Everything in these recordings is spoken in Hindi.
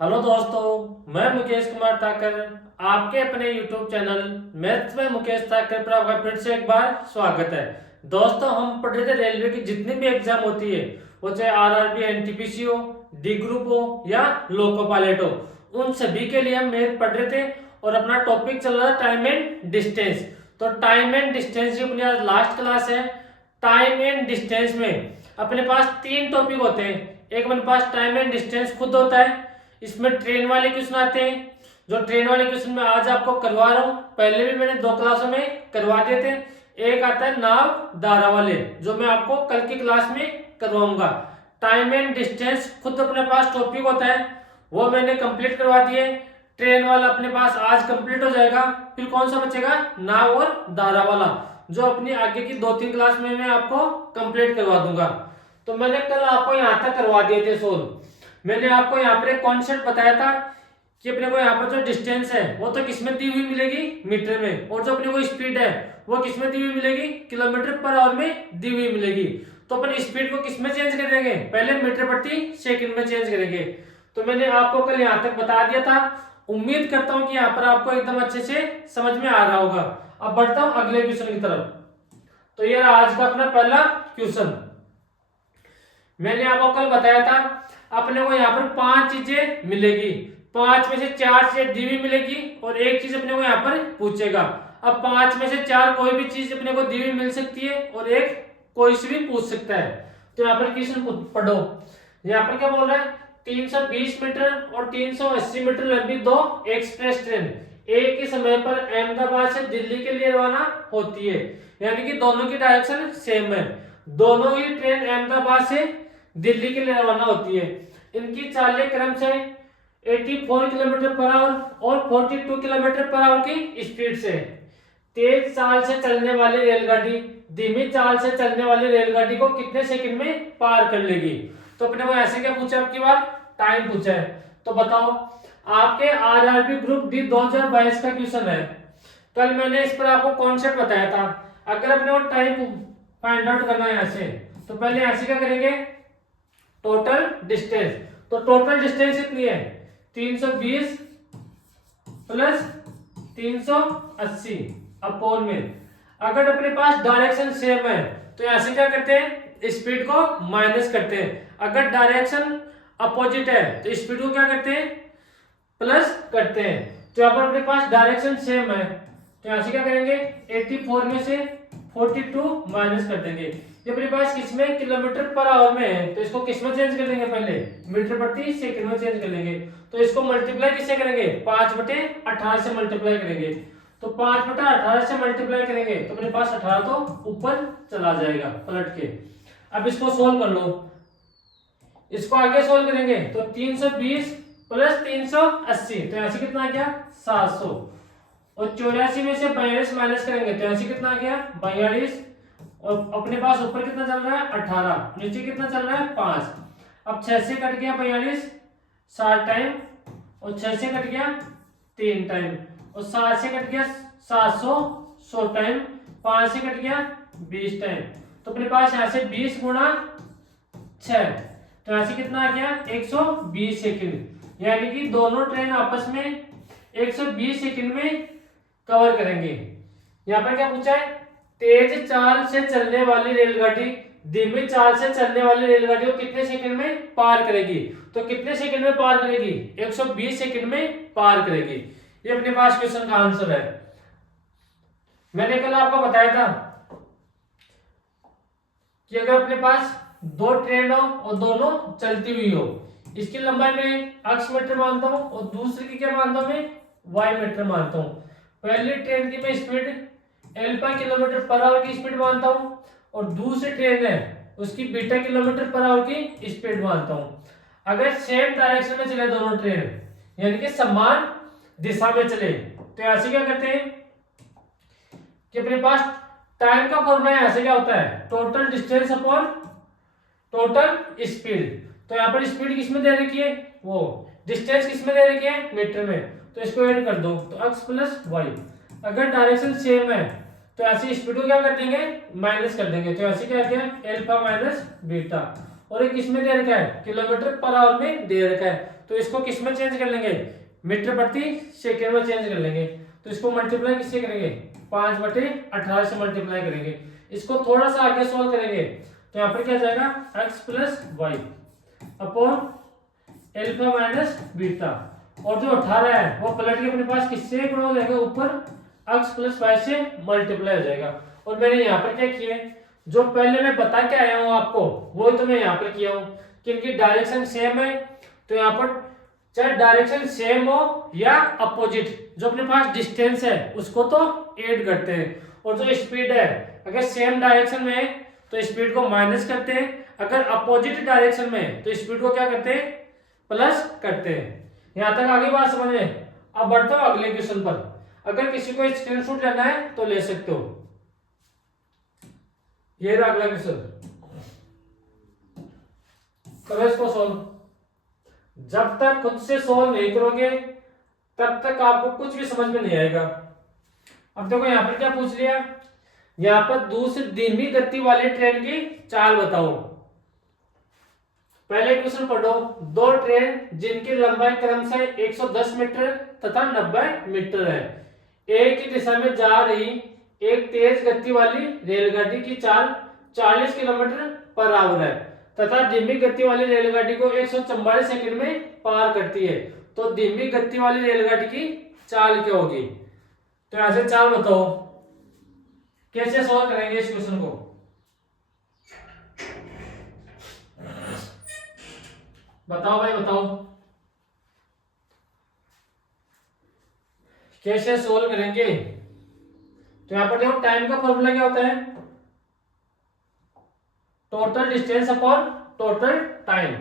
हेलो दोस्तों, मैं मुकेश कुमार ठाकर आपके अपने YouTube चैनल मैथ्स में मुकेश ठाकर पर आपका फिर से एक बार स्वागत है। दोस्तों, हम पढ़ रहे थे रेलवे की जितनी भी एग्जाम होती है, वो चाहे आरआरबी, एनटीपीसी हो, डी ग्रुप हो या लोको पायलट हो, उन सभी के लिए हम मैथ पढ़ रहे थे। और अपना टॉपिक चल रहा है टाइम एंड डिस्टेंस। तो टाइम एंड डिस्टेंस की अपनी आज लास्ट क्लास है। टाइम एंड डिस्टेंस में अपने पास तीन टॉपिक होते हैं। एक अपने पास टाइम एंड डिस्टेंस खुद होता है, इसमें ट्रेन वाले क्वेश्चन आते हैं। जो ट्रेन वाले क्वेश्चन मैं आज आपको करवा रहा हूं, पहले भी मैंने 2 क्लासों में करवा दिए थे। एक आता है नाव दारा वाले, जो मैं आपको कल की क्लास में करवाऊंगा। टाइम एंड डिस्टेंस खुद अपने पास टॉपिक होता है, वो मैंने कंप्लीट करवा दिए। ट्रेन वाला अपने पास आज कंप्लीट हो जाएगा। फिर कौन सा बचेगा? नाव और दारा वाला, जो अपनी आगे की 2-3 क्लास में मैं आपको कंप्लीट करवा दूंगा। तो मैंने कल आपको यहाँ तक करवा दिए थे सोल्व। मैंने आपको यहाँ पर एक कॉन्सेप्ट बताया था कि अपने को यहाँ पर जो डिस्टेंस है वो तो किसमें दी हुई मिलेगी? मीटर में। और जो अपने को स्पीड है वो किसमें दी हुई मिलेगी? किलोमीटर पर आवर में दी हुई मिलेगी। तो अपन स्पीड को किसमें चेंज करेंगे? पहले मीटर प्रति सेकंड में चेंज करेंगे। तो मैंने आपको कल यहाँ तक बता दिया था। उम्मीद करता हूँ कि यहाँ पर आपको एकदम अच्छे से समझ में आ रहा होगा। अब बढ़ता हूँ अगले क्वेश्चन की तरफ। तो ये आज का अपना पहला क्वेश्चन। मैंने आपको कल बताया था अपने को यहाँ पर 5 चीजें मिलेगी, 5 में से 4 चीजें दी हुई मिलेगी और एक चीज अपने को यहाँ पर पूछेगा। अब 5 में से 4 कोई भी चीज अपने को दी हुई मिल सकती है और एक कोई से भी पूछ सकता है। तो यहाँ पर क्वेश्चन पढ़ो। यहाँ पर क्या बोल रहा है? 320 मीटर और 380 मीटर लंबी दो एक्सप्रेस ट्रेन एक ही समय पर अहमदाबाद से दिल्ली के लिए रवाना होती है। यानी कि दोनों की डायरेक्शन सेम है, दोनों ही ट्रेन अहमदाबाद से दिल्ली के लिए रवाना होती है। इनकी चालें क्रम से 84 किलोमीटर पर आवर और 42 किलोमीटर पर आवर की स्पीड से। तेज चाल से चलने वाली रेलगाड़ी धीमी चाल से चलने वाली रेलगाड़ी को कितने सेकंड में पार कर लेगी? तो अपने को ऐसे क्या पूछा? आपकी बार टाइम पूछा है। तो बताओ, आपके आरआरबी ग्रुप डी 2022 का क्वेश्चन है। कल मैंने इस पर आपको कॉन्सेप्ट बताया था। अगर अपने को टाइम फाइंड आउट करना है यहाँ से, तो पहले यहाँ से क्या करेंगे? Total distance. तो टोटल डिस्टेंस कितनी है? 320 प्लस 380 अपॉन में। अगर अपने पास डायरेक्शन सेम है तो यहाँ से क्या करते हैं? स्पीड को माइनस करते हैं। अगर डायरेक्शन अपोजिट है तो स्पीड को क्या करते हैं? प्लस करते हैं। तो यहाँ पर अपने पास डायरेक्शन सेम है तो यहाँ से क्या करेंगे? 84 में से 42 माइनस कर देंगे। ये अपने पास किसमें? किलोमीटर पर आवर में है, तो इसको किसमें चेंज कर लेंगे? पहले मीटर प्रति सेकंड में चेंज कर लेंगे। तो इसको मल्टीप्लाई किससे करेंगे? 5/18 से मल्टीप्लाई करेंगे। तो 5/18 से मल्टीप्लाई करेंगे तो अपने पास 18 तो ऊपर चला जाएगा पलट के। अब इसको सोल्व कर लो। इसको आगे सोल्व करेंगे तो 320 प्लस 380 तो यहाँ से कितना आ गया? 700। और 84 में से 42 माइनस करेंगे तो यहाँ से कितना आ गया? 42। और अपने पास ऊपर कितना चल रहा है? 18। नीचे कितना चल रहा है? 5। अब 6 से कट गया 42 7 टाइम, और 6 से कट गया 3 टाइम, और 7 से कट गया 700 100 टाइम, 5 से कट गया 20 टाइम। तो अपने पास यहाँ से 20 गुणा 6 तो यहाँ से कितना आ गया? 120 सेकंड। यानी कि दोनों ट्रेन आपस में 120 सेकंड में कवर करेंगे। यहाँ पर क्या पूछा है? तेज चाल से चलने वाली रेलगाड़ी धीमी चाल से चलने वाली रेलगाड़ी को कितने सेकंड में पार करेगी? तो कितने सेकंड में पार करेगी? 120 सेकंड में पार करेगी। ये अपने पास क्वेश्चन का आंसर है। मैंने कल आपको बताया था कि अगर अपने पास दो ट्रेन हो और दोनों चलती हुई हो, इसकी लंबाई में अक्ष मीटर मानता हूं और दूसरी की क्या मानता हूं? मैं वाई मीटर मानता हूं। पहली ट्रेन की मैं speed alpha kilometre per hour की स्पीड मानता हूं और दूसरी ट्रेन है उसकी बीटा किलोमीटर पर आवर की स्पीड मानता हूं। अगर सेम डायरेक्शन में चले दोनों ट्रेन, यानी कि समान दिशा में चले, तो यहां से क्या करते हैं कि अपने पास टाइम का फॉर्मूला यहां से क्या होता है? Total distance upon total speed. तो यहाँ पर स्पीड किसमें दे रखी है? वो डिस्टेंस किसमें दे रखी है? मीटर में। तो इसको ऐड कर दो तो अक्स प्लस वाई। अगर डायरेक्शन सेम है तो ऐसे स्पीड को क्या कर देंगे? माइनस कर देंगे। तो ऐसे क्या गया? Alpha minus beta. और ये किसमें दे रखा है, किलोमीटर पर आवर में दे रखा है। तो इसको किसमें चेंज कर लेंगे, मीटर प्रति सेकेंड में चेंज कर लेंगे। तो इसको मल्टीप्लाई किससे करेंगे, 5/18 से मल्टीप्लाई करेंगे। इसको थोड़ा सा आगे सोल्व करेंगे तो यहाँ पर क्या जाएगा, x plus y upon alpha minus beta, और जो 18 है वो पलट के अपने पास किससे गुणा हो जाएगा, ऊपर x प्लस वाई से मल्टीप्लाई हो जाएगा। और मैंने यहाँ पर क्या किया है, जो पहले मैं बता के आया हूँ आपको वही तो मैं यहाँ पर किया हूँ कि इनकी डायरेक्शन सेम है। तो यहाँ पर चाहे डायरेक्शन सेम हो या अपोजिट, जो अपने पास डिस्टेंस है उसको तो ऐड करते हैं, और जो स्पीड है अगर सेम डायरेक्शन में है तो स्पीड को माइनस करते हैं, अगर अपोजिट डायरेक्शन में है तो स्पीड को क्या करते हैं, प्लस करते हैं। यहां तक आगे बात समझ में। अब बढ़ता हूं अगले क्वेश्चन पर। अगर किसी को स्क्रीनशॉट लेना है तो ले सकते हो। ये रहा अगला क्वेश्चन, करो इसको सोल्व। जब तक खुद से सोल्व नहीं करोगे तब तक आपको कुछ भी समझ में नहीं आएगा। अब देखो यहाँ पर क्या पूछ लिया, यहाँ पर दूसरी धीमी गति वाली ट्रेन की चाल बताओ। पहले क्वेश्चन पढ़ो, दो ट्रेन जिनकी लंबाई क्रमशः 110 मीटर तथा 90 मीटर है, एक ही दिशा में जा रही एक तेज गति वाली रेलगाड़ी की चाल 40 किलोमीटर पर आवर है तथा धीमी गति वाली रेलगाड़ी को 144 सेकंड में पार करती है, तो धीमी गति वाली रेलगाड़ी की चाल क्या होगी। तो यहां से चाल बताओ, कैसे सॉल्व करेंगे इस क्वेश्चन को। बताओ भाई बताओ, कैसे सोल्व करेंगे। तो यहां पर देखो टाइम का फॉर्मूला क्या होता है, total distance upon total time.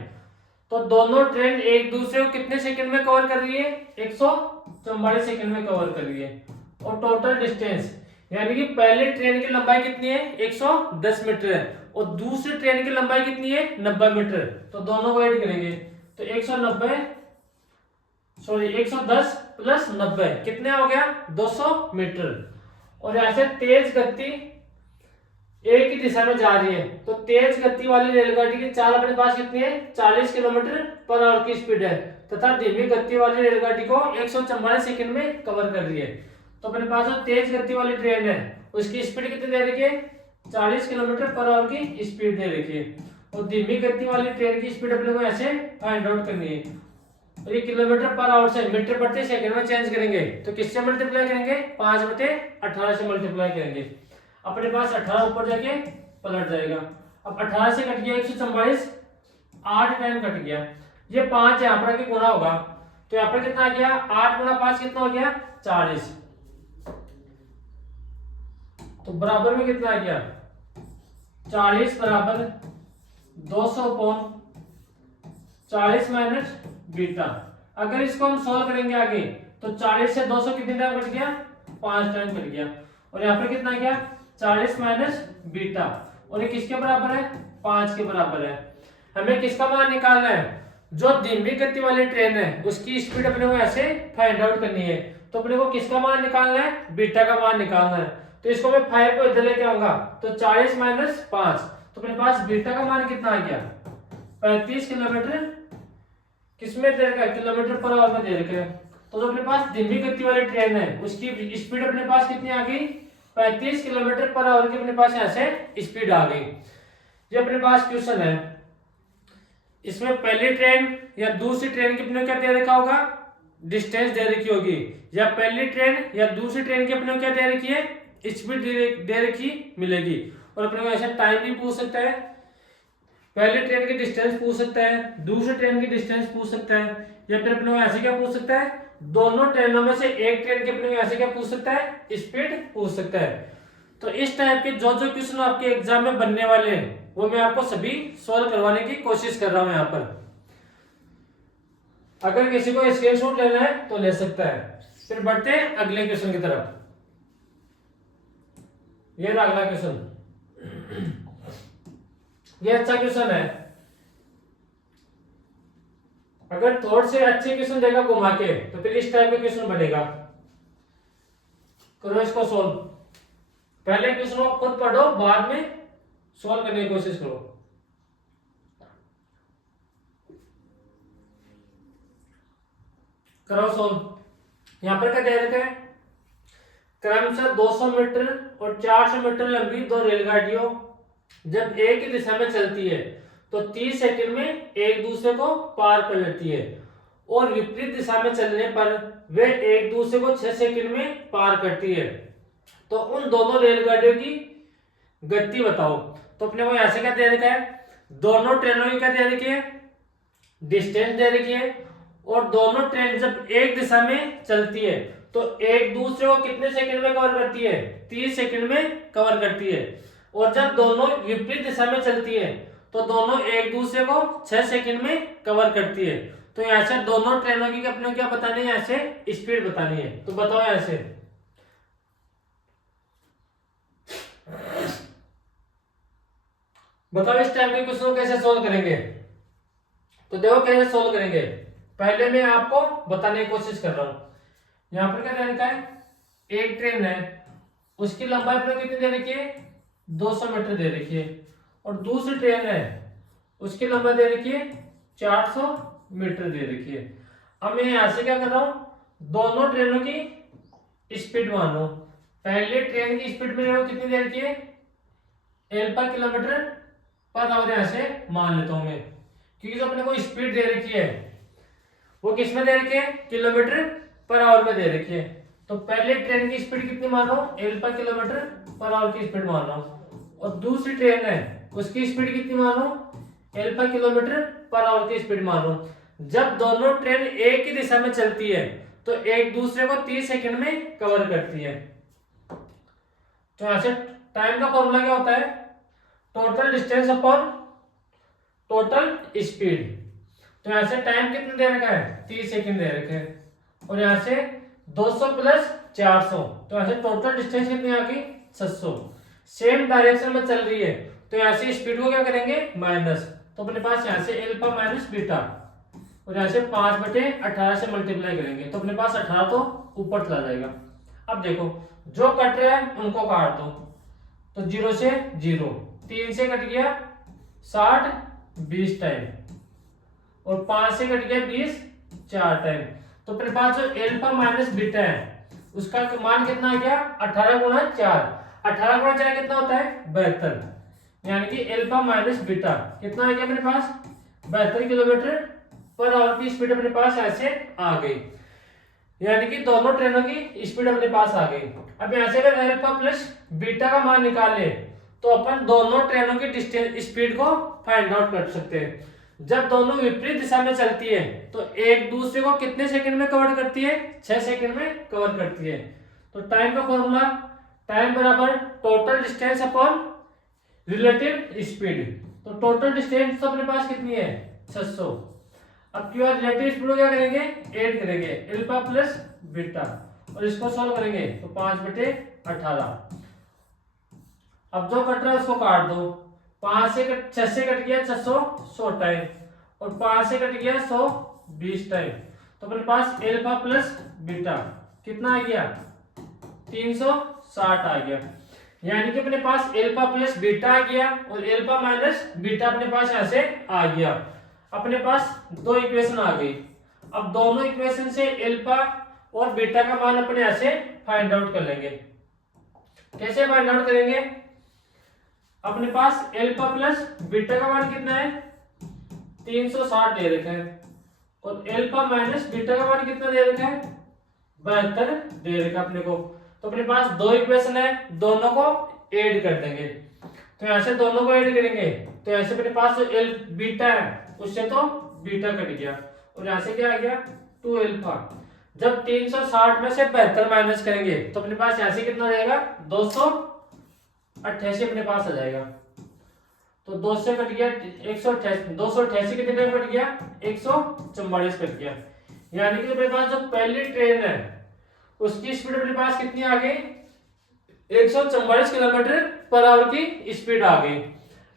तो दोनों ट्रेन एक दूसरे को कितने सेकंड में कवर कर रही है, 144 सेकंड में कवर कर रही है। और टोटल डिस्टेंस यानी कि पहले ट्रेन की लंबाई कितनी है, 110 मीटर है, और दूसरी ट्रेन की लंबाई कितनी है, 90 मीटर। तो दोनों को ऐड करेंगे तो 110 प्लस 90 कितने हो गया, 200 मीटर। और यहां से तेज गति एक ही दिशा में जा रही है, तो तेज गति वाली रेलगाड़ी की चाल अपने पास कितनी है, 40 किलोमीटर पर आवर की स्पीड है, तथा धीमी गति वाली रेलगाड़ी को 144 सेकंड में कवर कर रही है। तो अपने पास जो तेज गति वाली ट्रेन है उसकी स्पीड कितनी दे रखी है, 40 किलोमीटर पर आवर की स्पीड दे रखी है, और धीमी गति वाली ट्रेन की स्पीड अपने को ऐसे फाइंड आउट करनी है। और ये किलोमीटर पर आवर से मीटर प्रति सेकंड में चेंज करेंगे तो किससे मल्टीप्लाई करेंगे, 5/18 से मल्टीप्लाई करेंगे। अपने पास 18 ऊपर जाके पलट जाएगा। अब 18 से कट गया 144, 8 टाइम कट गया, ये 5 यहाँ पर आके गुणा होगा, तो यहाँ पर कितना आ गया, 8 गुणा 5 कितना हो गया, 40। तो बराबर में कितना आ गया, 40 बराबर 200/40 माइनस बीटा। अगर इसको हम सोल्व करेंगे आगे तो 40 से 200 कितने टाइम कट गया, 5 टाइम कट गया, और यहाँ पर कितना आ गया, 40 माइनस बीटा, और ये किसके बराबर है, 5 के बराबर है। हमें किसका मान निकालना है, जो धीमी गति वाली ट्रेन है उसकी स्पीड अपने को ऐसे फाइंड आउट करनी है। तो अपने को किसका मान निकालना है, बीटा का मान निकालना है। तो इसको मैं 5 को इधर लेके आऊंगा तो 40 माइनस 5, तो अपने पास बीटा का मान कितना आ गया, 35 किलोमीटर किसमें दे रखा है, किलोमीटर पर आवर में दे रखा है। तो जो अपने पास धीमी गति वाली ट्रेन है उसकी स्पीड अपने पास कितनी आ गई, 35 किलोमीटर पर आवर की अपने पास यहाँ से स्पीड आ गई। ये अपने पास क्वेश्चन है, इसमें पहली ट्रेन या दूसरी ट्रेन की अपने क्या दे रखा होगा, डिस्टेंस दे रखी होगी, या पहली ट्रेन या दूसरी ट्रेन की अपने क्या दे रखी है, स्पीड दे रखी मिलेगी। और अपने को ऐसा टाइम भी पूछ सकता है, पहली ट्रेन की डिस्टेंस पूछ सकता है, दूसरी ट्रेन की डिस्टेंस पूछ सकता है, या फिर अपने को ऐसे क्या पूछ सकता है, दोनों ट्रेनों में से एक ट्रेन के अपने को ऐसे क्या पूछ सकता है, स्पीड पूछ सकता है। तो इस टाइप के जो जो क्वेश्चन आपके एग्जाम में बनने वाले हैं वो मैं आपको सभी सॉल्व करवाने की कोशिश कर रहा हूं यहाँ पर। अगर किसी को स्क्रीनशॉट लेना है तो ले सकता है। फिर बढ़ते हैं अगले क्वेश्चन की तरफ। ये रहा अगला क्वेश्चन, ये अच्छा क्वेश्चन है। अगर थोड़े से अच्छे क्वेश्चन देगा घुमा के तो फिर इस टाइप का क्वेश्चन बनेगा। करो इसको सोल्व, पहले क्वेश्चन को खुद पढ़ो बाद में सोल्व करने की कोशिश करो। करो सोल्व। यहाँ पर क्या दे रखा है, क्रमशः 200 मीटर और 400 मीटर लंबी दो रेलगाड़ियों जब एक ही दिशा में चलती है तो 30 सेकंड में एक दूसरे को पार कर लेती है, और विपरीत दिशा में चलने पर वे एक दूसरे को 6 सेकंड में पार करती है। तो उन दोनों रेलगाड़ियों की गति बताओ। तो अपने को ऐसे क्या दे रखा है, दोनों ट्रेनों की क्या दे रखी है, डिस्टेंस दे रखी है, और दोनों ट्रेन जब एक दिशा में चलती है तो एक दूसरे को कितने सेकंड में कवर करती है, 30 सेकंड में कवर करती है। और जब दोनों विपरीत दिशा में चलती है तो दोनों एक दूसरे को 6 सेकंड में कवर करती है। तो यहाँ से दोनों ट्रेनों की अपने क्या बतानी है, यहाँ से स्पीड बतानी है। तो बताओ यहाँ से, बताओ इस टाइप के क्वेश्चन को कैसे सोल्व करेंगे। तो देखो कैसे सोल्व करेंगे, पहले मैं आपको बताने की कोशिश कर रहा हूं। यहाँ पर क्या दे रखा है, एक ट्रेन है, उसकी लंबाई पर कितनी दे रखी है, 200 मीटर दे रखी है, और दूसरी ट्रेन है उसकी लंबाई दे रखी है 400 मीटर दे रखी है। अब मैं यहां से क्या कर रहा हूं, दोनों ट्रेनों की स्पीड मानो। पहले ट्रेन की स्पीड में कितनी दे रखी है, एल्फा किलोमीटर पर आवर यहां से मान लेता हूं मैं, क्योंकि जो अपने को स्पीड दे रखी है वो किस में दे रखी है, किलोमीटर पर आवर में दे रखी है। तो पहले ट्रेन की स्पीड कितनी मानो, एल्फा किलोमीटर पर आवर की स्पीड मानो, और दूसरी ट्रेन है उसकी स्पीड कितनी मानो, एल्फा किलोमीटर पर आवर की स्पीड मानो। जब दोनों ट्रेन एक ही दिशा में चलती है तो एक दूसरे को 30 सेकंड में कवर करती है। तो यहां से टाइम का फॉर्मूला क्या होता है, total distance upon total speed. तो यहां से टाइम कितने दे रखा है, 30 सेकंड दे रखे हैं, और यहां से 200 प्लस 400, तो यहां से टोटल डिस्टेंस कितनी आ गई, 600। सेम डायरेक्शन में चल रही है तो यहां से स्पीड को क्या करेंगे, माइनस। तो अपने पास यहां से एल्फा माइनस बीटा, और यहां से 5/18 से मल्टीप्लाई करेंगे तो अपने पास 18 तो ऊपर चला जाएगा। अब देखो जो कट रहा है उनको काट दो, तो 0 से 0, 3 से कट गया 60 20 टाइम, और 5 से कट गया 20 4 टाइम। तो अपने पास जो एल्फा माइनस बीटा है उसका मान कितना आ गया, 18 गुणा 4। 18 गुणा 4 कितना होता है, 72, यानी कि एल्फा माइनस बीटा कितना आ गया अपने पास, 72 किलोमीटर पर आवर की स्पीड अपने पास ऐसे आ गई, यानी कि दोनों ट्रेनों की स्पीड अपने पास आ गई। अब यहाँ से अगर एल्फा प्लस बीटा का मान निकाले तो अपन दोनों ट्रेनों की डिस्टेंस स्पीड को फाइंड आउट कर सकते हैं। जब दोनों विपरीत दिशा में चलती है तो एक दूसरे को कितने सेकंड में कवर करती है, 6 सेकंड में कवर करती है। तो टाइम का फॉर्मूला, टाइम बराबर total distance upon relative speed. तो टोटल डिस्टेंस तो अपने पास कितनी है, 600। अब क्यों रिलेटिव स्पीड को क्या करेंगे, ऐड करेंगे, एल्फा प्लस बीटा, और इसको सॉल्व करेंगे तो 5/18। अब जो कट रहा है उसको काट दो, 6 से कट गया 600 100 टाइम, और 5 से कट गया 100 20 टाइम। तो अपने पास एल्फा प्लस बीटा कितना आ गया, 360 आ गया, यानी कि अपने पास एल्फा प्लस बीटा आ गया और एल्फा माइनस बीटा अपने पास यहां से आ गया। अपने पास दो इक्वेशन आ गई। अब दोनों इक्वेशन से एल्फा और बीटा का मान अपने यहां से फाइंड आउट कर लेंगे। कैसे फाइंड आउट करेंगे, अपने पास एल्फा प्लस बीटा का मान कितना है, 360 दे रखा है, और एल्फा माइनस बीटा का मान कितना दे रखा है, 72 दे रखा अपने को। तो अपने पास दो इक्वेशन है, दोनों को ऐड कर देंगे। तो यहां से दोनों को ऐड करेंगे तो ऐसे अपने पास जो बीटा है उससे तो बीटा कट गया, और यहां से क्या आ गया, 2 एल्फा। जब 360 में से 72 माइनस करेंगे तो अपने पास यहां से कितना रहेगा, 288 अपने पास आ जाएगा। तो 2 से कट गया 188, 288 कितने टाइम कट गया, 144 कट गया, यानी कि अपने पास जो पहली ट्रेन है उसकी स्पीड अपने पास कितनी आ गई, 144 किलोमीटर पर आवर की स्पीड आ गई।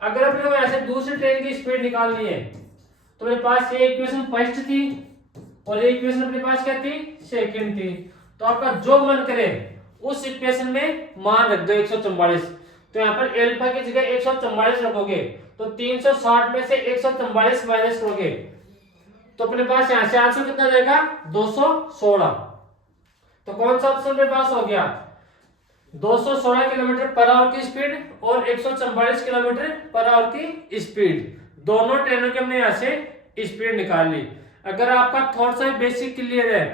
अगर अपने को ऐसे दूसरी ट्रेन की स्पीड निकालनी है तो मेरे पास ये इक्वेशन फर्स्ट थी और ये इक्वेशन अपने पास क्या थी, सेकंड थी। तो आपका जो मन करे उस इक्वेशन में मान रख दो 144। तो यहाँ पर एल्फा की जगह 144 रखोगे तो 360 में से 144 माइनस करोगे तो अपने पास यहाँ से आंसर कितना जाएगा 216। तो कौन सा ऑप्शन मेरे पास हो गया 216 किलोमीटर पर आवर की स्पीड और 144 किलोमीटर पर आवर की स्पीड, दोनों ट्रेनों की हमने यहाँ से स्पीड निकाल ली। अगर आपका थोड़ा सा बेसिक क्लियर है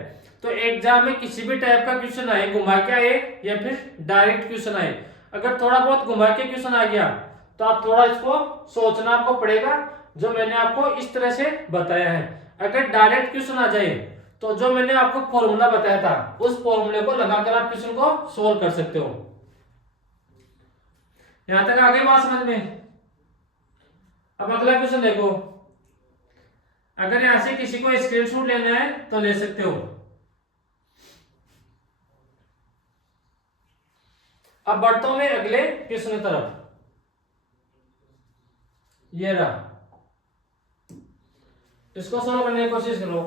तो एग्जाम में किसी भी टाइप का क्वेश्चन आए, घुमा के आए या फिर डायरेक्ट क्वेश्चन आए, अगर थोड़ा बहुत घुमा के क्वेश्चन आ गया तो आप थोड़ा इसको सोचना आपको पड़ेगा, जो मैंने आपको इस तरह से बताया है। अगर डायरेक्ट क्वेश्चन आ जाए तो जो मैंने आपको फॉर्मूला बताया था उस फॉर्मूले को लगाकर आप क्वेश्चन को सोल्व कर सकते हो। यहां तक आ गई बात समझ में। अब अगला क्वेश्चन देखो, अगर यहां से किसी को स्क्रीनशॉट लेना है तो ले सकते हो। अब बढ़ता हूं मैं अगले क्वेश्चन की तरफ। ये रहा, इसको सॉल्व करने की कोशिश करो।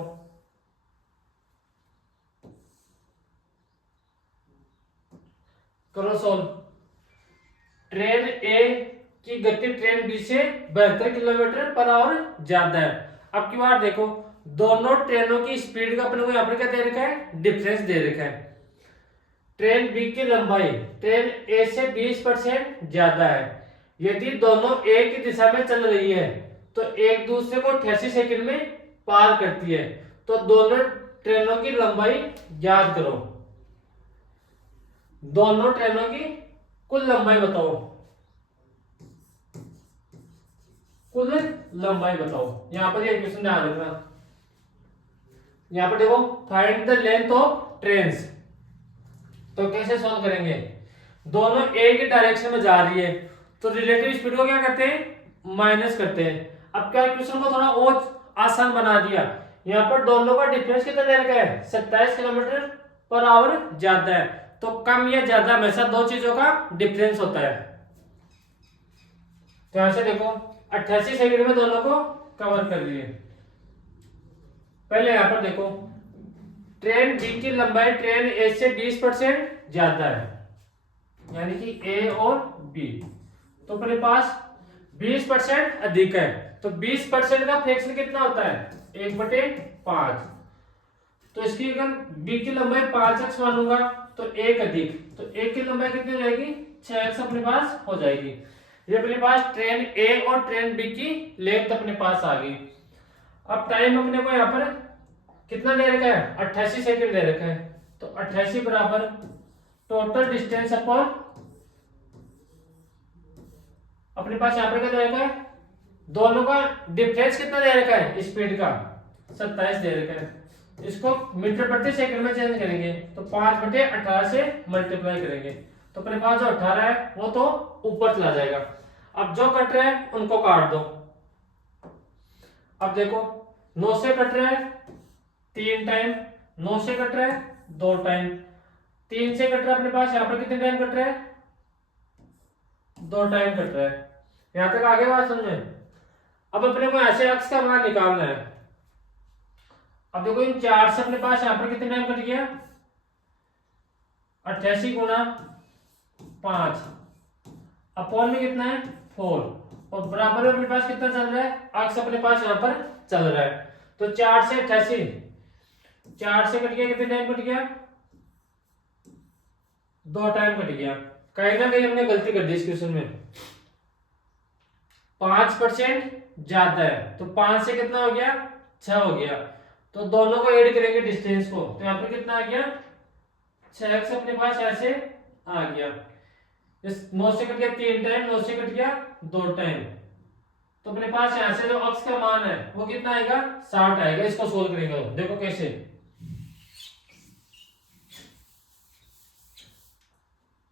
करो सॉल्व। ट्रेन ए की गति ट्रेन बी से 72 किलोमीटर पर आवर ज्यादा है। अब की बार देखो, दोनों ट्रेनों की स्पीड का अपने को यहाँ पर क्या दे रखा है, डिफरेंस दे रखा है। ट्रेन बी की लंबाई ट्रेन ए से 20% ज्यादा है। यदि दोनों एक ही दिशा में चल रही है तो एक दूसरे को 88 सेकंड में पार करती है। तो दोनों ट्रेनों की लंबाई याद करो, दोनों ट्रेनों की कुल लंबाई बताओ, कुल लंबाई बताओ। यहां पर ये क्वेश्चन ध्यान रखना। यहां पर देखो, find the length of trains. तो कैसे सॉल्व करेंगे, दोनों एक ही डायरेक्शन में जा रही है तो रिलेटिव स्पीड को क्या करते हैं, माइनस करते हैं। अब क्या क्वेश्चन को थोड़ा और आसान बना दिया। यहाँ पर दोनों का डिफरेंस कितना दे रखा है, 27 किलोमीटर पर आवर ज्यादा है। तो कम या ज्यादा हमेशा दो चीजों का डिफरेंस होता है। तो यहां से देखो 88 सेकंड में दोनों को कवर कर लिए। पहले यहां पर देखो, ट्रेन बी की लंबाई ट्रेन ए से 20% ज्यादा है, यानी कि ए और बी। तो अपने पास 20% अधिक है, तो 20% का फ्रैक्शन कितना होता है, 1/5। तो इसकी अगर बी की लंबाई 5x मानूंगा तो 1 अधिक, तो 1 की लंबाई कितनी हो जाएगी, 6x अपने पास हो जाएगी। ये अपने पास ट्रेन ए और ट्रेन बी की लेंथ अपने पास आ गई। अब टाइम अपने को यहाँ पर कितना दे रखा है, 88 सेकंड दे रखा है। तो 88 बराबर टोटल डिस्टेंस अपॉन अपने पास यहाँ पर क्या दे रखा है, दोनों का डिफरेंस कितना दे रखा है स्पीड का, 27 दे रखा है। इसको मीटर प्रति सेकंड में चेंज करेंगे तो 5/18 से मल्टीप्लाई करेंगे। तो अपने पास जो 18 है वो तो ऊपर चला जाएगा। अब जो कट रहे हैं उनको काट दो। अब देखो 9 से कट रहा है 3 टाइम, 9 से कट रहा है 2 टाइम, 3 से कट रहा है अपने पास यहाँ पर कितने टाइम कट रहा है, 2 टाइम कट रहा है। यहां तक आगे बात समझे। अब अपने को ऐसे अक्स का मान निकालना है। अब देखो इन 4 से अपने पास यहाँ पर कितने टाइम कट गया, 88 गुना 5 अपॉन में कितना है 4, और बराबर में अपने पास कितना चल रहा है, अक्स अपने पास यहाँ पर चल रहा है। तो 4 से 88, 4 से कट गया कितने टाइम कट गया, 2 टाइम कट गया। कहीं ना कहीं हमने गलती कर दी इस क्वेश्चन में, 5% ज्यादा है तो 5 से कितना हो गया, 6 हो गया। तो दोनों को ऐड करेंगे डिस्टेंस को, तो यहाँ पर कितना आ गया, 6x अपने पास ऐसे आ गया। इस 9 से कट गया 3 टाइम, 9 से कट गया 2 टाइम। तो अपने पास यहाँ से जो अक्स का मान है वो कितना आएगा, 60 आएगा। इसको सोल्व करेंगे, देखो कैसे।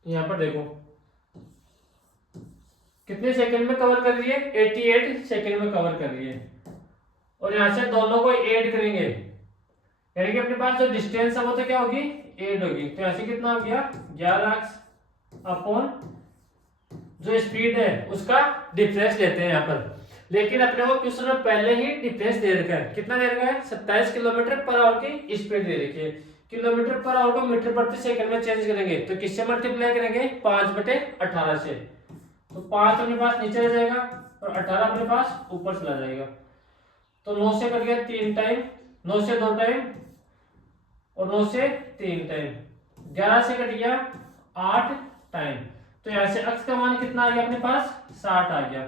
यहाँ पर देखो कितने सेकंड में कवर कर रही है, 88 सेकंड में कवर कर रही है। और यहां से दोनों को ऐड करेंगे, यानी कि अपने पास जो डिस्टेंस है वो तो क्या होगी, ऐड होगी। तो ऐसे कितना हो गया, 11x अपॉन जो स्पीड है उसका डिफरेंस लेते हैं यहाँ पर। लेकिन अपने को क्वेश्चन में पहले ही डिफरेंस दे रखा है, कितना दे रखा है, 27 किलोमीटर पर आवर की स्पीड दे रखी है। किलोमीटर पर आवर को मीटर प्रति सेकंड में चेंज करेंगे तो किससे मल्टीप्लाई करेंगे, 5/18 से। तो 5 अपने पास नीचे आ जाएगा और 18 अपने पास ऊपर चला जाएगा। तो 9 से कट गया 3 टाइम, 9 से 2 टाइम और 9 से 3 टाइम, 11 से कट गया 8 टाइम। तो यहाँ से अक्स का मान कितना आ गया अपने पास 60 आ गया।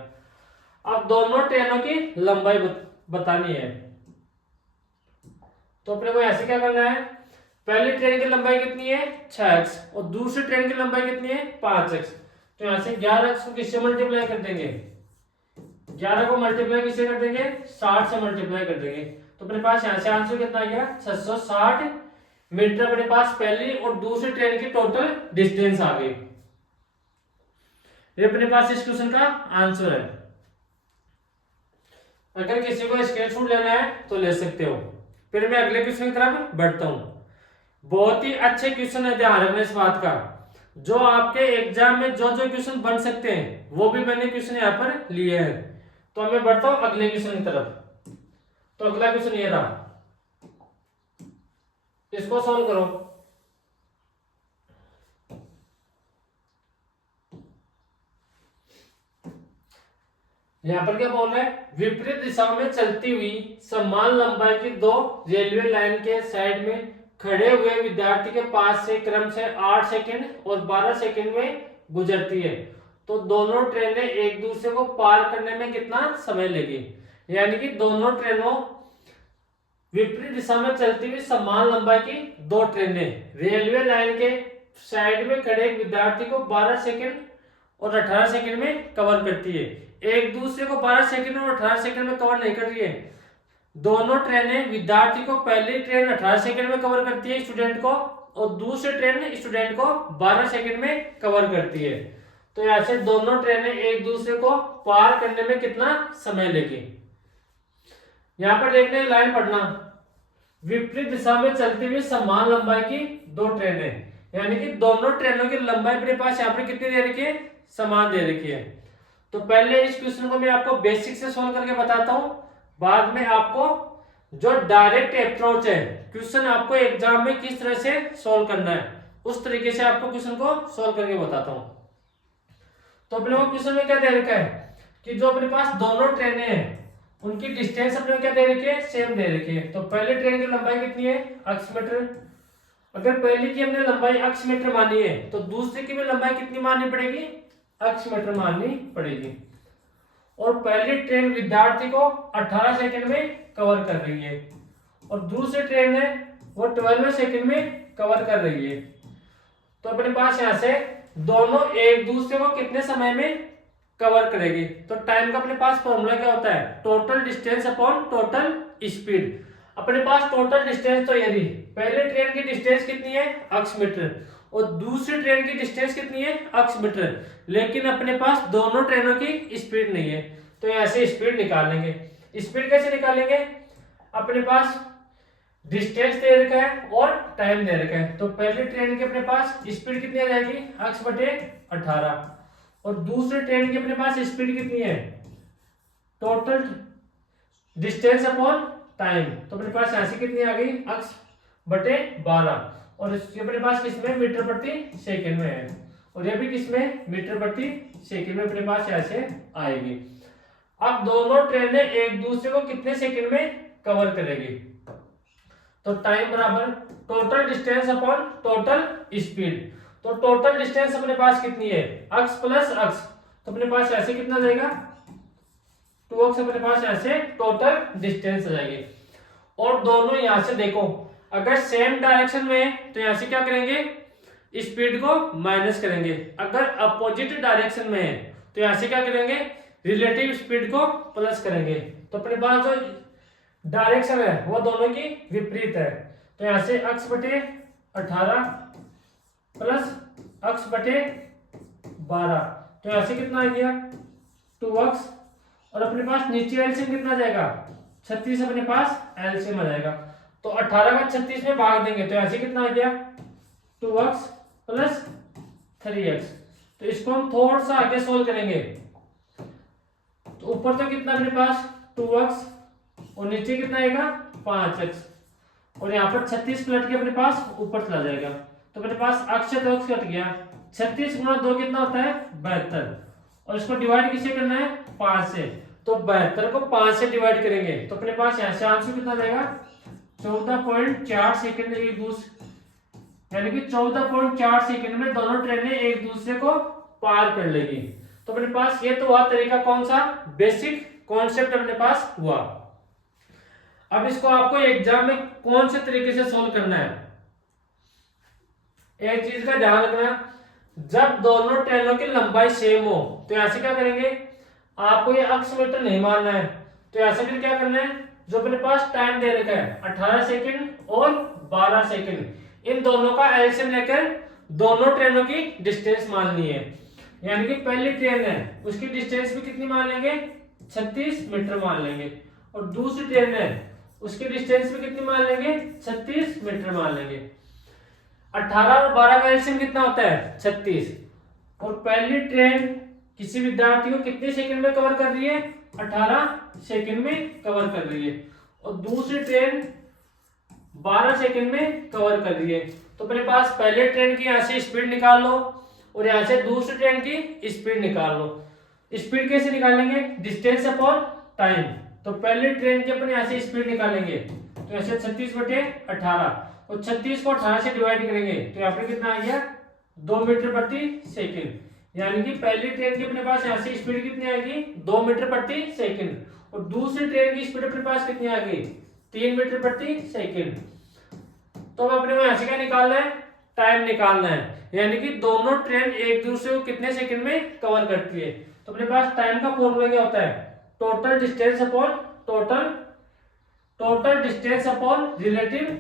अब दोनों ट्रेनों की लंबाई बतानी है। तो अपने को ऐसे क्या करना है, पहली ट्रेन की लंबाई कितनी है 6x और दूसरी ट्रेन की लंबाई कितनी है 5x। तो यहाँ से 11x को किससे मल्टीप्लाई कर देंगे, 11 को मल्टीप्लाई किससे कर देंगे 60 से मल्टीप्लाई कर देंगे। तो अपने पास यहाँ से आंसर कितना आ गया 660 मीटर अपने पास पहली और दूसरी ट्रेन की टोटल डिस्टेंस आ गई। ये अपने पास इस क्वेश्चन का आंसर है। अगर किसी को स्क्रीनशॉट लेना है तो ले सकते हो। फिर मैं अगले क्वेश्चन की तरफ बढ़ता हूं। बहुत ही अच्छे क्वेश्चन है, ध्यान रखना इस बात का। जो आपके एग्जाम में जो जो क्वेश्चन बन सकते हैं वो भी मैंने क्वेश्चन यहाँ पर लिए हैं। तो मैं बढ़ता हूं अगले क्वेश्चन की तरफ। तो अगला क्वेश्चन ये रहा, इसको सॉल्व करो। यहाँ पर क्या बोल रहे हैं, विपरीत दिशा में चलती हुई समान लंबाई की दो रेलवे लाइन के साइड में खड़े हुए विद्यार्थी के पास से क्रम से 8 सेकंड और 12 सेकंड में गुजरती है, तो दोनों ट्रेनें एक दूसरे को पार करने में कितना समय लेगी। यानी कि दोनों ट्रेनों विपरीत दिशा में चलती हुई समान लंबाई की दो ट्रेनें रेलवे लाइन के साइड में खड़े विद्यार्थी को 12 सेकंड और 18 सेकंड में कवर करती है। एक दूसरे को 12 सेकंड और 18 सेकंड में कवर नहीं कर रही है। दोनों ट्रेनें विद्यार्थी को पहली ट्रेन 18 सेकंड में कवर करती है स्टूडेंट को, और दूसरी ट्रेन स्टूडेंट को 12 सेकंड में कवर करती है। तो यहाँ से दोनों ट्रेनें एक दूसरे को पार करने में कितना समय लेगी। यहाँ पर देखने लाइन पढ़ना, विपरीत दिशा में चलती हुई समान लंबाई की दो ट्रेनें, यानी कि दोनों ट्रेनों की लंबाई अपने पास यहाँ पर कितनी दे रखी है, समान दे रखी है। तो पहले इस क्वेश्चन को मैं आपको बेसिक से सोल्व करके बताता हूं, बाद में आपको जो डायरेक्ट अप्रोच है क्वेश्चन आपको एग्जाम में किस तरह से सोल्व करना है उस तरीके से आपको क्वेश्चन को सोल्व करके बताता हूं। तो अपने को क्वेश्चन में क्या दे रखा है कि जो अपने पास दोनों ट्रेनें हैं उनकी डिस्टेंस अपने क्या दे रखी है, सेम दे रखी है। तो पहले ट्रेन की लंबाई कितनी है अक्ष मीटर, अगर पहली की हमने लंबाई अक्ष मीटर मानी है तो दूसरी की भी लंबाई कितनी माननी पड़ेगी, अक्ष मीटर माननी पड़ेगी। और पहली ट्रेन विद्यार्थी को 18 सेकंड में कवर कर रही है और दूसरी ट्रेन है वो 12 सेकंड में कवर कर रही है। तो अपने पास यहां से दोनों एक दूसरे को कितने समय में कवर करेगी। तो टाइम का अपने पास फॉर्मूला क्या होता है, total distance upon total speed. अपने पास टोटल डिस्टेंस तो ये रही, पहले ट्रेन की डिस्टेंस कितनी है अक्ष मीटर और दूसरी ट्रेन की डिस्टेंस कितनी है अक्ष मीटर, लेकिन अपने पास दोनों ट्रेनों की स्पीड नहीं है। तो ऐसे स्पीड निकालेंगे। स्पीड कैसे निकालेंगे, अपने पास डिस्टेंस दे रखा है और टाइम दे रखा है। तो पहली ट्रेन की अपने पास स्पीड कितनी आ जाएगी अक्ष बटे 18 और दूसरी ट्रेन की अपने पास स्पीड कितनी है टोटल डिस्टेंस अपॉन टाइम। तो अपने पास यहाँ से कितनी आ गई अक्ष बटे 12 और इसके अपने पास किसमें मीटर प्रति सेकंड में है और ये भी किसमें मीटर प्रति सेकंड में अपने पास ऐसे आएगी। अब दोनों ट्रेनें एक दूसरे को कितने सेकंड में कवर करेगी, तो टाइम बराबर total distance upon total speed. तो टोटल डिस्टेंस अपने पास कितनी है अक्ष प्लस अक्ष, तो अपने पास ऐसे कितना जाएगा 2x अपने पास ऐसे टोटल डिस्टेंस आ जाएगी। और दोनों यहां से देखो अगर सेम डायरेक्शन में है तो यहां से क्या करेंगे स्पीड को माइनस करेंगे, अगर अपोजिट डायरेक्शन में है तो यहां से क्या करेंगे रिलेटिव स्पीड को प्लस करेंगे। तो अपने पास जो डायरेक्शन है वो दोनों की विपरीत है। तो यहां से अक्ष बटे 18 प्लस अक्ष बटे 12, तो यहां से कितना आ गया 2x और अपने पास नीचे एलसीएम कितना आ जाएगा 36 अपने पास एलसीएम आ जाएगा। तो 18 का 36 में भाग देंगे तो यहां से कितना आ गया 2x प्लस 3x। तो इसको हम थोड़ा सा आगे सोल्व करेंगे तो ऊपर तो कितना अपने पास 2x और नीचे कितना आएगा 5x और यहाँ पर 36 पलट के अपने पास ऊपर चला जाएगा। तो अपने पास अक्ष से 2x कट गया, 36 गुणा 2 कितना होता है 72 और इसको डिवाइड किससे करना है 5 से। तो 72 को 5 से डिवाइड करेंगे तो अपने पास यहाँ से आंसर कितना जाएगा 14.4 सेकंड एक दूसरे, यानी कि 14.4 सेकंड में दोनों ट्रेनें एक दूसरे को पार कर लेगी। तो अपने पास ये तो हुआ तरीका, कौन सा, बेसिक कॉन्सेप्ट अपने पास हुआ। अब इसको आपको एग्जाम में कौन से तरीके से सोल्व करना है, एक चीज का ध्यान रखना, जब दोनों ट्रेनों की लंबाई सेम हो तो ऐसे क्या करेंगे, आपको ये अक्ष मीटर नहीं मानना है, तो ऐसे फिर क्या करना है, जो अपने पास टाइम दे रखा है 18 सेकंड और 12 सेकंड, इन दोनों का एलसीएम लेकर दोनों ट्रेनों की डिस्टेंस माननी है। यानी कि पहली ट्रेन है उसकी डिस्टेंस भी कितनी मान लेंगे, 36 मीटर मान लेंगे, और दूसरी ट्रेन है उसकी डिस्टेंस भी कितनी मान लेंगे, 36 मीटर मान लेंगे। 18 और 12 का एलसीएम कितना होता है, 36, और पहली ट्रेन किसी विद्यार्थी को कितने सेकंड में कवर कर रही है, 18 सेकंड में कवर कर रही है, और दूसरी ट्रेन 12 सेकंड में कवर कर रही है। तो अपने पास पहले ट्रेन की यहाँ से स्पीड निकाल लो और यहाँ से दूसरी ट्रेन की स्पीड निकाल लो। स्पीड कैसे निकालेंगे, डिस्टेंस अपॉन टाइम। तो पहले ट्रेन की अपन यहाँ से स्पीड निकालेंगे तो ऐसे 36/18, और 36 को 18 से डिवाइड करेंगे तो यहाँ पे कितना आ गया, 2 मीटर प्रति सेकंड। यानी कि पहली ट्रेन की अपने पास यहाँ से स्पीड कितनी आएगी, 2 मीटर प्रति सेकंड, और दूसरी ट्रेन की स्पीड अपने पास कितनी आ गई, 3 मीटर प्रति सेकंड। तो अब अपने को यहाँ से क्या निकालना है, टाइम निकालना है, यानी कि दोनों ट्रेन एक दूसरे को कितने सेकंड में कवर करती है। तो अपने पास टाइम का फॉर्मूला क्या होता है, total distance upon total distance upon relative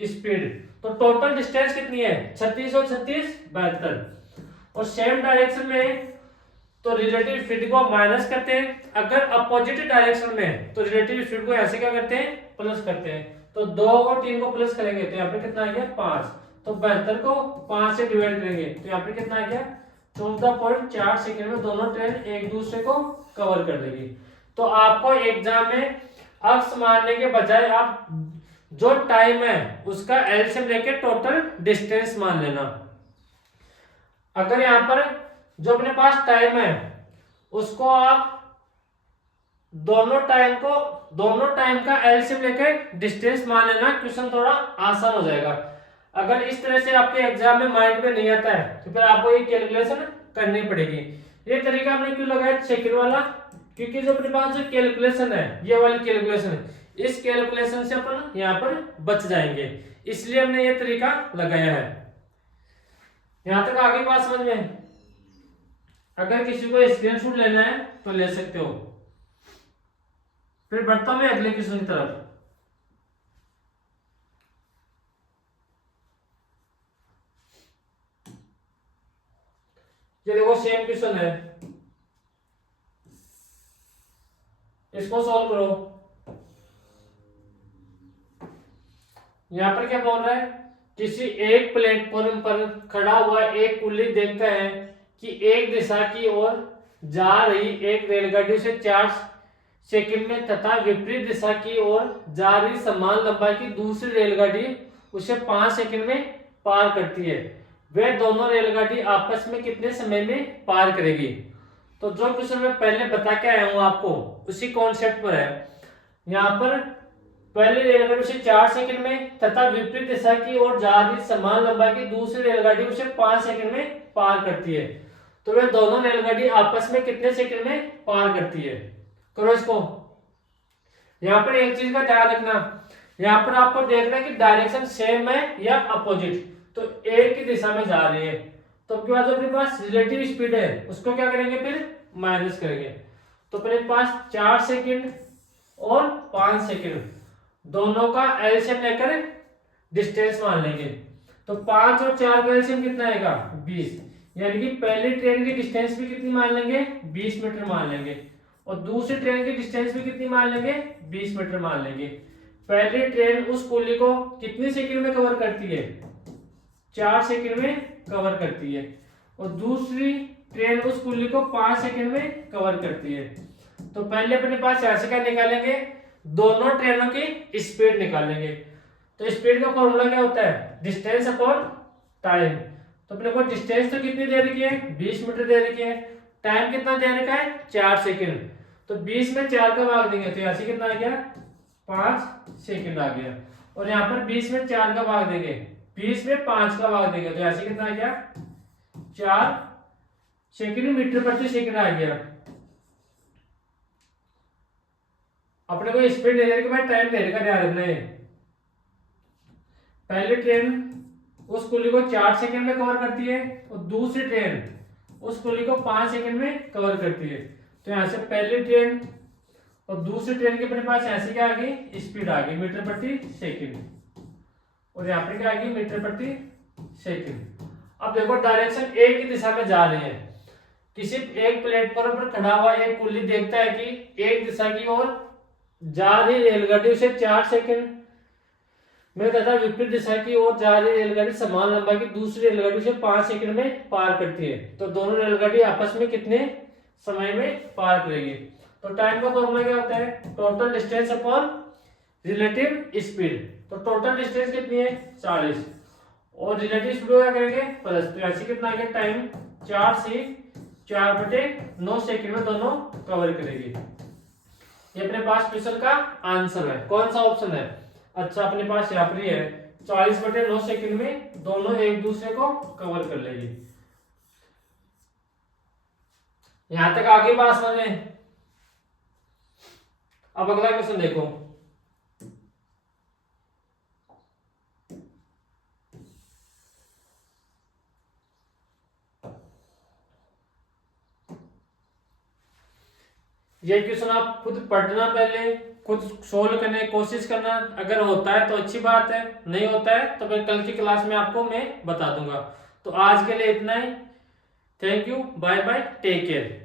speed. तो टोटल डिस्टेंस कितनी है, 36 और 36 72, और सेम डायरेक्शन में तो रिलेटिव स्पीड को माइनस करते हैं, अगर अपोजिट डायरेक्शन में तो रिलेटिव स्पीड को ऐसे क्या करते हैं, प्लस करते हैं। तो 2 और 3 को प्लस करेंगे तो यहाँ पे कितना आ गया 5, तो 72 को 5 से डिवाइड करेंगे तो यहाँ पे कितना आ गया 14.4 सेकंड में दोनों ट्रेन एक दूसरे को कवर कर देगी। तो आपको एग्जाम में अक्ष मानने के बजाय आप जो टाइम है उसका एलसीएम लेके टोटल डिस्टेंस मान लेना। अगर यहाँ पर जो अपने पास टाइम है उसको आप दोनों टाइम का एलसीएम लेकर डिस्टेंस मान लेना, क्वेश्चन थोड़ा आसान हो जाएगा। अगर इस तरह से आपके एग्जाम में माइंड में नहीं आता है तो फिर आपको ये कैलकुलेशन करनी पड़ेगी। ये तरीका हमने क्यों लगाया सेकंड वाला, क्योंकि जो अपने पास जो कैलकुलेशन है, ये वाली कैलकुलेशन है, इस कैलकुलेशन से अपन यहाँ पर बच जाएंगे, इसलिए हमने ये तरीका लगाया है। यहां तक आगे बात समझ में, अगर किसी को स्क्रीनशॉट लेना है तो ले सकते हो। फिर बढ़ता हूं मैं अगले क्वेश्चन की तरफ। ये देखो सेम क्वेश्चन है, इसको सॉल्व करो। यहां पर क्या बोल रहा है, किसी एक प्लेटफॉर्म पर खड़ा हुआ एक कुल्ली देखता है कि एक दिशा की ओर जा रही एक रेलगाड़ी से 4 सेकंड में तथा विपरीत दिशा की ओर जा रही समान लंबाई की दूसरी रेलगाड़ी उसे 5 सेकंड में पार करती है। वे दोनों रेलगाड़ी आपस में कितने समय में पार करेगी। तो जो क्वेश्चन मैं पहले बता के आया हूं आपको उसी कॉन्सेप्ट पर है। यहाँ पर पहली रेलगाड़ी उसे 4 सेकंड में तथा विपरीत दिशा की ओर जा रही समान लंबाई की दूसरी रेलगाड़ी उसे 5 सेकंड में पार करती है। तो वे दोनों रेलगाड़ी आपस में कितने सेकंड में पार करती है। करो इसको। यहाँ पर एक चीज का ध्यान रखना, यहाँ पर आपको देखना है कि डायरेक्शन सेम है या अपोजिट। तो एक की दिशा में जा रही है तो आपके पास जो अपने पास रिलेटिव स्पीड है उसको क्या करेंगे, फिर माइनस करेंगे। तो अपने पास 4 सेकंड और 5 सेकंड दोनों का एलसीएम लेकर डिस्टेंस मान लेंगे। तो 5 और 4 का एलसीएम कितना आएगा 20, यानी कि पहली ट्रेन की डिस्टेंस भी कितनी मान लेंगे 20 मीटर मान लेंगे, और दूसरी ट्रेन की डिस्टेंस भी कितनी मान लेंगे 20 मीटर मान लेंगे। पहली ट्रेन उस कुल्ली को कितने सेकंड में कवर करती है, 4 सेकंड में कवर करती है, और दूसरी ट्रेन उस कुल्ली को 5 सेकंड में कवर करती है। तो पहले अपने पास ऐसे क्या निकालेंगे, दोनों ट्रेनों की स्पीड निकालेंगे। तो स्पीड का फॉर्मूला क्या होता है, डिस्टेंस अपॉन टाइम। तो अपने को डिस्टेंस तो कितनी दे रखी है 20 मीटर दे रखी है, टाइम कितना दे रखा है 4 सेकंड। तो 20 में 4 का भाग देंगे तो यहाँ से कितना आ गया, 5 सेकंड आ गया। और यहाँ पर 20 में 4 का भाग देंगे, 20 में 5 का भाग देंगे तो यहाँ से कितना आ गया, 4 सेकंड मीटर प्रति सेकंड आ गया। अपने को स्पीड दे के बाद टाइम देने का ध्यान रखना है। पहली ट्रेन उस कुली को 4 सेकंड में कवर करती है और दूसरी ट्रेन उस कुली को 5 सेकंड में कवर करती है। तो यहाँ से पहली ट्रेन और दूसरी ट्रेन के अपने पास ऐसे क्या आ गई, स्पीड आ गई मीटर प्रति सेकंड, और यहाँ पे क्या आ गई, मीटर प्रति सेकंड। अब देखो डायरेक्शन एक ही दिशा में जा रहे हैं। किसी एक प्लेटफॉर्म पर खड़ा हुआ एक कुल्ली देखता है कि एक दिशा की ओर जा रही रेलगाड़ी उसे 4 सेकंड में तथा विपरीत दिशा की ओर जा रही रेलगाड़ी समान लंबाई की दूसरी रेलगाड़ी उसे 5 सेकंड में पार करती है। तो दोनों रेलगाड़ी आपस में कितने समय में पार करेगी। तो टाइम का फॉर्मूला क्या होता है, total distance upon relative speed. तो टोटल डिस्टेंस कितनी है, 40, और रिलेटिव स्पीड क्या करेंगे, प्लस। तो ऐसे कितना आ गया टाइम, 4 से 4/9 सेकंड में दोनों कवर करेगी। ये अपने पास क्वेश्चन का आंसर है। कौन सा ऑप्शन है, अच्छा अपने पास यहाँ पर है, 40/9 सेकंड में दोनों एक दूसरे को कवर कर लेगी। यहां तक आगे बात समझ में। अब अगला क्वेश्चन देखो, ये क्वेश्चन आप खुद पढ़ना, पहले खुद सोल्व करने की कोशिश करना। अगर होता है तो अच्छी बात है, नहीं होता है तो फिर कल की क्लास में आपको मैं बता दूंगा। तो आज के लिए इतना ही। Thank you, bye bye, take care.